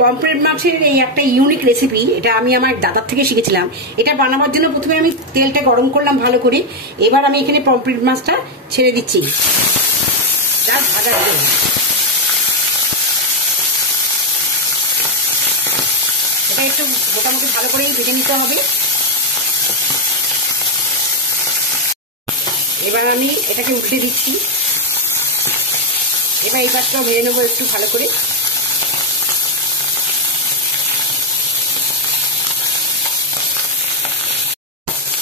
Pomfret মাছের এই একটা ইউনিক রেসিপি, এটা আমি আমার দাদার থেকে শিখেছিলাম। এটা বানাবার জন্য প্রথমে আমি তেলটা গরম করলাম ভালো করে। এবার আমি এখানে পমফ্রেট মাছটা ছেড়ে দিচ্ছি, জাস্ট ভাজার জন্য। এটা একটু মোটামুটি ভালো করেই ভেজে নিতে হবে। এবার আমি এটাকে উল্টে দিচ্ছি। এবার এই পাশটাও ভেজে নেবো একটু ভালো করে।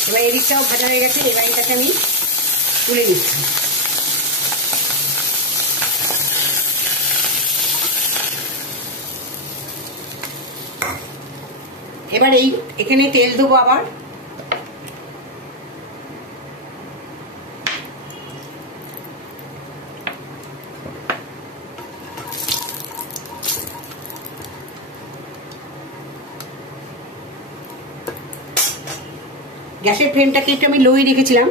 এবার এদিকটাও ভাজা হয়ে গেছে। এবার এটাকে আমি তুলে নিচ্ছি। এবার এখানে তেল দেবো আবার। গ্যাসের ফ্লেমটাকে একটু আমি লোই রেখেছিলাম।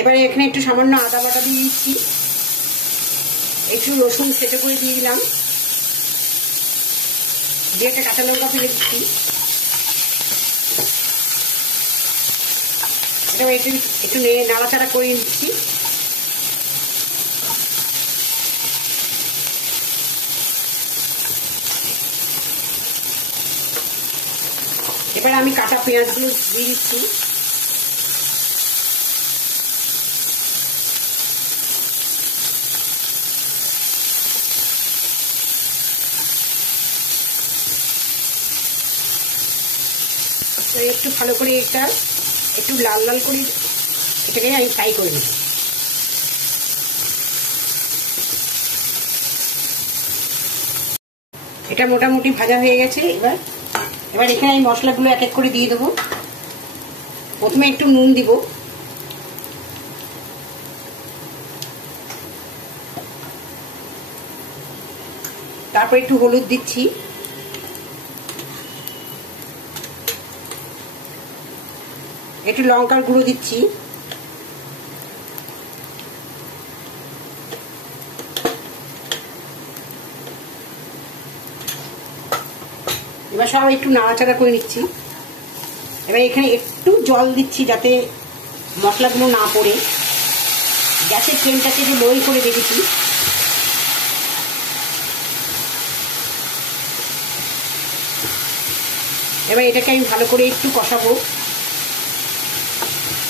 এবারে এখানে একটু সামান্য আদা বাটা দিয়ে দিচ্ছি, একটু রসুন কেটে করে দিয়ে দিলাম, দিয়ে একটা কাঁচা লঙ্কা ফেলে দিচ্ছি। এটা একটু নাড়াচাড়া করে দিচ্ছি। এবার আমি কাটা পেঁয়াজগুলো দিয়ে দিচ্ছি। একটু ভালো করে এটা একটু লাল লাল করে এটাকে আমি ফ্রাই করে নেব। এটা মোটামুটি ভাজা হয়ে গেছে। এবার এখানে আমি মশলাগুলো এক এক করে দিয়ে দেবো। প্রথমে একটু নুন দিব, তারপর একটু হলুদ দিচ্ছি, একটু লঙ্কার গুঁড়ো দিচ্ছি, এবার সব একটু নাড়াচাড়া করে নিচ্ছি। এবার এখানে একটু জল দিচ্ছি যাতে মশলাগুলো না পড়ে। গ্যাসের ফ্লেমটাকে একটু লোই করে রেখেছি। এবার এটাকে আমি ভালো করে একটু কষাবো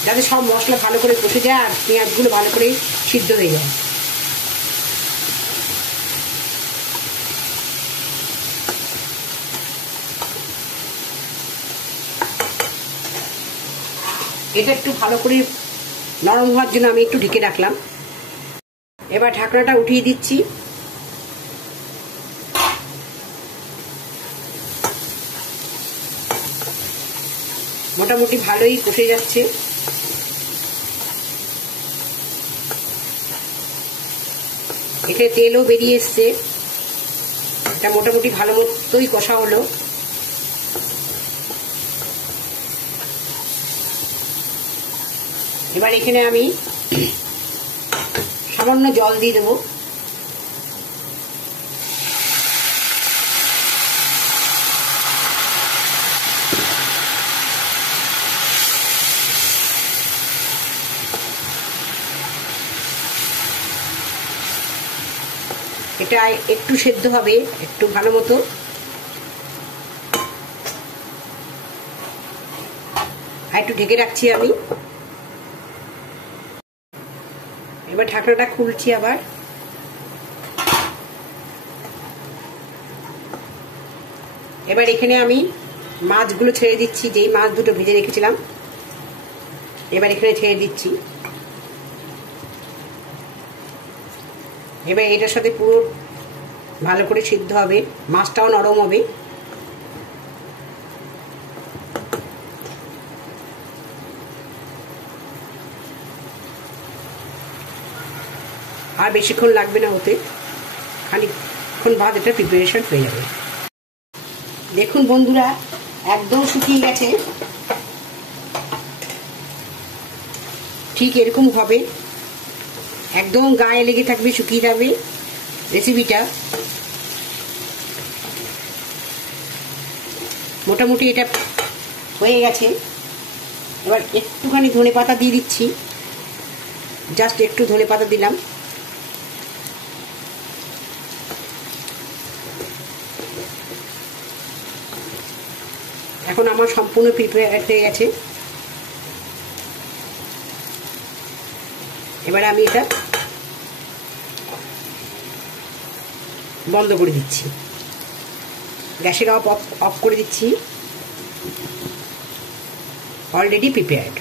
যাতে সব মশলা ভালো করে কষে যায় আর পেঁয়াজগুলো ভালো করে সিদ্ধ হয়ে যায়। এটা একটু ভালো করে নরম হওয়ার জন্য আমি একটু ঢেকে রাখলাম। এবার ঢাকনাটা উঠিয়ে দিচ্ছি। মোটামুটি ভালোই কষে যাচ্ছে। এখানে তেলও বেরিয়ে এসছে। এটা মোটামুটি ভালো মতোই কষা হলো। এবার এখানে আমি সামান্য জল দিয়ে দেবো। এটা একটু সেদ্ধ হবে একটু ভালো মতো। আর একটু ঢেকে রাখছি আমি। এবার ঢাকনাটা খুলছি আবার। এবার এখানে আমি মাছগুলো ছেড়ে দিচ্ছি, যেই মাছ দুটো ভেজে রেখেছিলাম। এবার এখানে ছেড়ে দিচ্ছি। এবার এটার সাথে পুরো ভালো করে সিদ্ধ হবে, মাছটাও নরম হবে। আর বেশিক্ষণ লাগবে না হতে, খানিকক্ষণ বাদ এটা প্রিপারেশন হয়ে যাবে। দেখুন বন্ধুরা, একদম শুকিয়ে গেছে। ঠিক এরকম হবে, একদম গায়ে লেগে থাকবে, শুকিয়ে যাবে। রেসিপিটা মোটামুটি এটা হয়ে গেছে। এবার একটুখানি ধনে পাতা দিয়ে দিচ্ছি, জাস্ট একটু ধনে পাতা দিলাম। এখন আমার সম্পূর্ণ প্রিপেয়ার হয়ে গেছে। এবার আমি এটা বন্ধ করে দিচ্ছি, গ্যাসের অফ করে দিচ্ছি। Already prepared.